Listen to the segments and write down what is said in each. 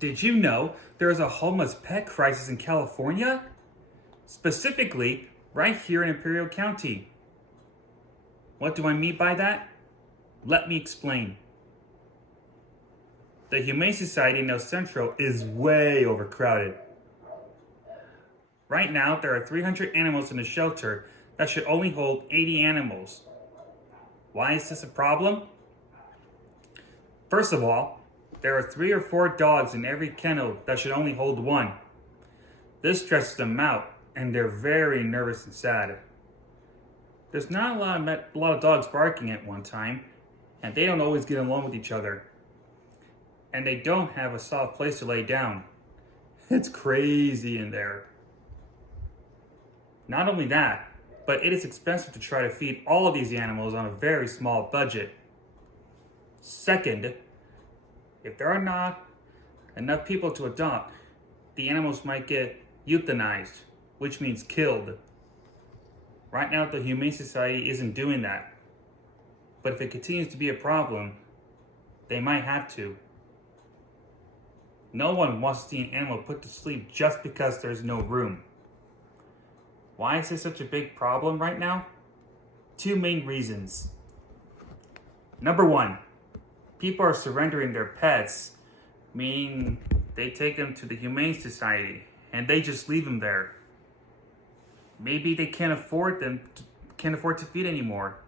Did you know there is a homeless pet crisis in California? Specifically, right here in Imperial County. What do I mean by that? Let me explain. The Humane Society in El Centro is way overcrowded. Right now, there are 300 animals in the shelter that should only hold 80 animals. Why is this a problem? First of all, there are 3 or 4 dogs in every kennel that should only hold 1. This stresses them out, and they're very nervous and sad. There's not a lot of dogs barking at one time, and they don't always get along with each other. And they don't have a soft place to lay down. It's crazy in there. Not only that, but it is expensive to try to feed all of these animals on a very small budget. Second, if there are not enough people to adopt, the animals might get euthanized, which means killed. Right now, the Humane Society isn't doing that. But if it continues to be a problem, they might have to. No one wants to see an animal put to sleep just because there's no room. Why is this such a big problem right now? 2 main reasons. Number 1, people are surrendering their pets, meaning they take them to the Humane Society and they just leave them there. Maybe they can't afford to feed anymore,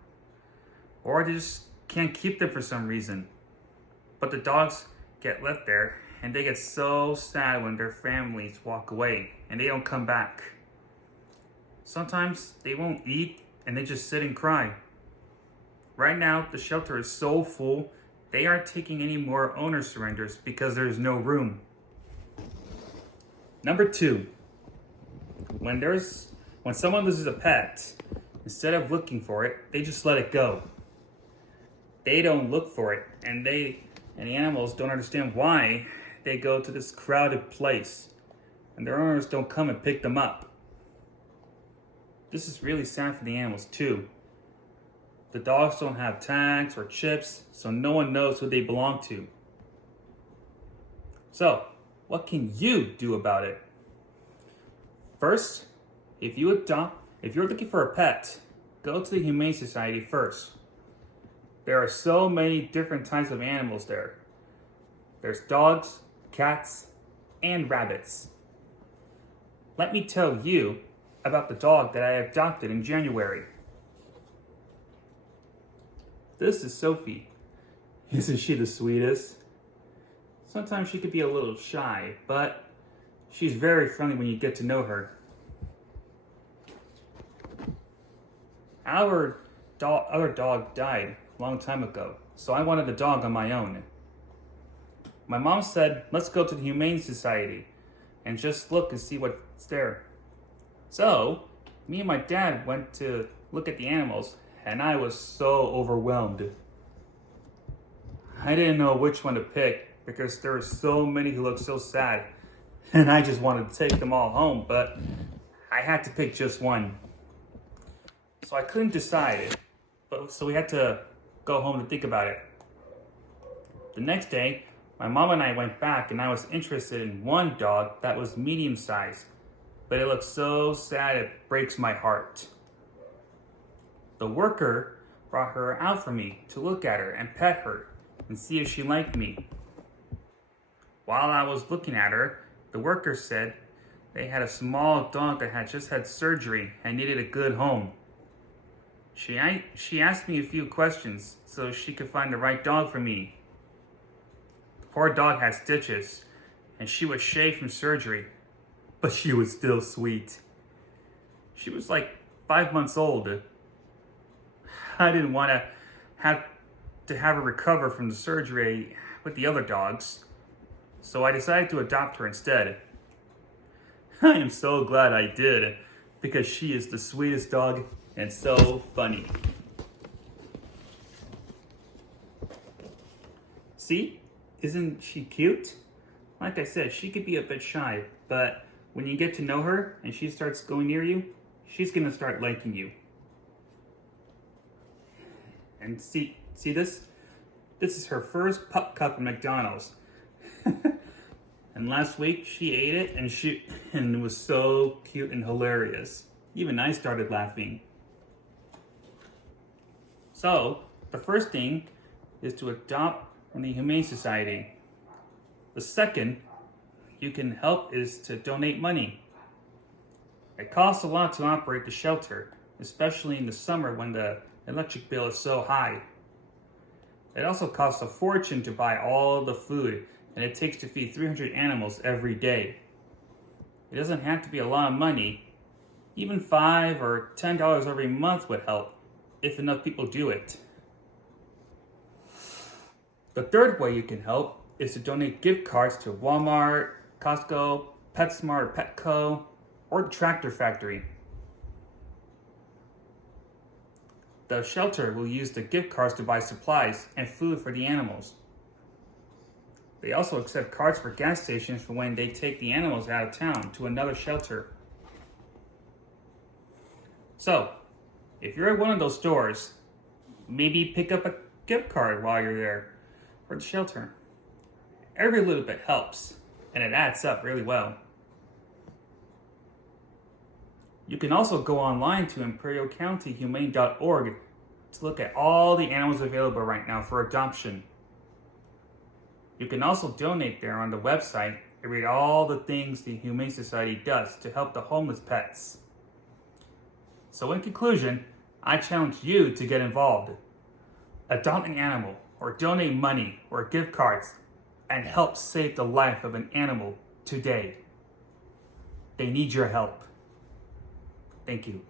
or they just can't keep them for some reason. But the dogs get left there, and they get so sad when their families walk away and they don't come back. Sometimes they won't eat and they just sit and cry. Right now, the shelter is so full, they aren't taking any more owner surrenders because there's no room. Number 2, when someone loses a pet, instead of looking for it, they just let it go. They don't look for it, and the animals don't understand why they go to this crowded place, and their owners don't come and pick them up. This is really sad for the animals too. The dogs don't have tags or chips, so no one knows who they belong to. So, what can you do about it? First, if you're looking for a pet, go to the Humane Society first. There are so many different types of animals there. There's dogs, cats, and rabbits. Let me tell you about the dog that I adopted in January. This is Sophie. Isn't she the sweetest? Sometimes she could be a little shy, but she's very friendly when you get to know her. Our other dog died a long time ago, so I wanted a dog on my own. My mom said, let's go to the Humane Society and just look and see what's there. So, me and my dad went to look at the animals, and I was so overwhelmed. I didn't know which one to pick because there were so many who looked so sad, and I just wanted to take them all home, but I had to pick just one. So I couldn't decide, so we had to go home to think about it. The next day, my mom and I went back, and I was interested in one dog that was medium-sized, but it looked so sad it breaks my heart. The worker brought her out for me to look at her and pet her and see if she liked me. While I was looking at her, the worker said they had a small dog that had just had surgery and needed a good home. She asked me a few questions so she could find the right dog for me. The poor dog had stitches, and she was shaved from surgery, but she was still sweet. She was like 5 months old. I didn't want to have her recover from the surgery with the other dogs, so I decided to adopt her instead. I am so glad I did, because she is the sweetest dog and so funny. See? Isn't she cute? Like I said, she could be a bit shy, but when you get to know her and she starts going near you, she's gonna start liking you. And see this? This is her first pup cup at McDonald's. And last week she ate it and it was so cute and hilarious. Even I started laughing. So, the first thing is to adopt from the Humane Society. The second you can help is to donate money. It costs a lot to operate the shelter, especially in the summer when the electric bill is so high. It also costs a fortune to buy all the food, and it takes to feed 300 animals every day. It doesn't have to be a lot of money. Even $5 or $10 every month would help, if enough people do it. The third way you can help is to donate gift cards to Walmart, Costco, PetSmart, Petco, or the Tractor Factory. The shelter will use the gift cards to buy supplies and food for the animals. They also accept cards for gas stations for when they take the animals out of town to another shelter. So, if you're at one of those stores, maybe pick up a gift card while you're there for the shelter. Every little bit helps, and it adds up really well. You can also go online to imperialcountyhumane.org to look at all the animals available right now for adoption. You can also donate there on the website and read all the things the Humane Society does to help the homeless pets. So in conclusion, I challenge you to get involved. Adopt an animal, or donate money or gift cards, and help save the life of an animal today. They need your help. Thank you.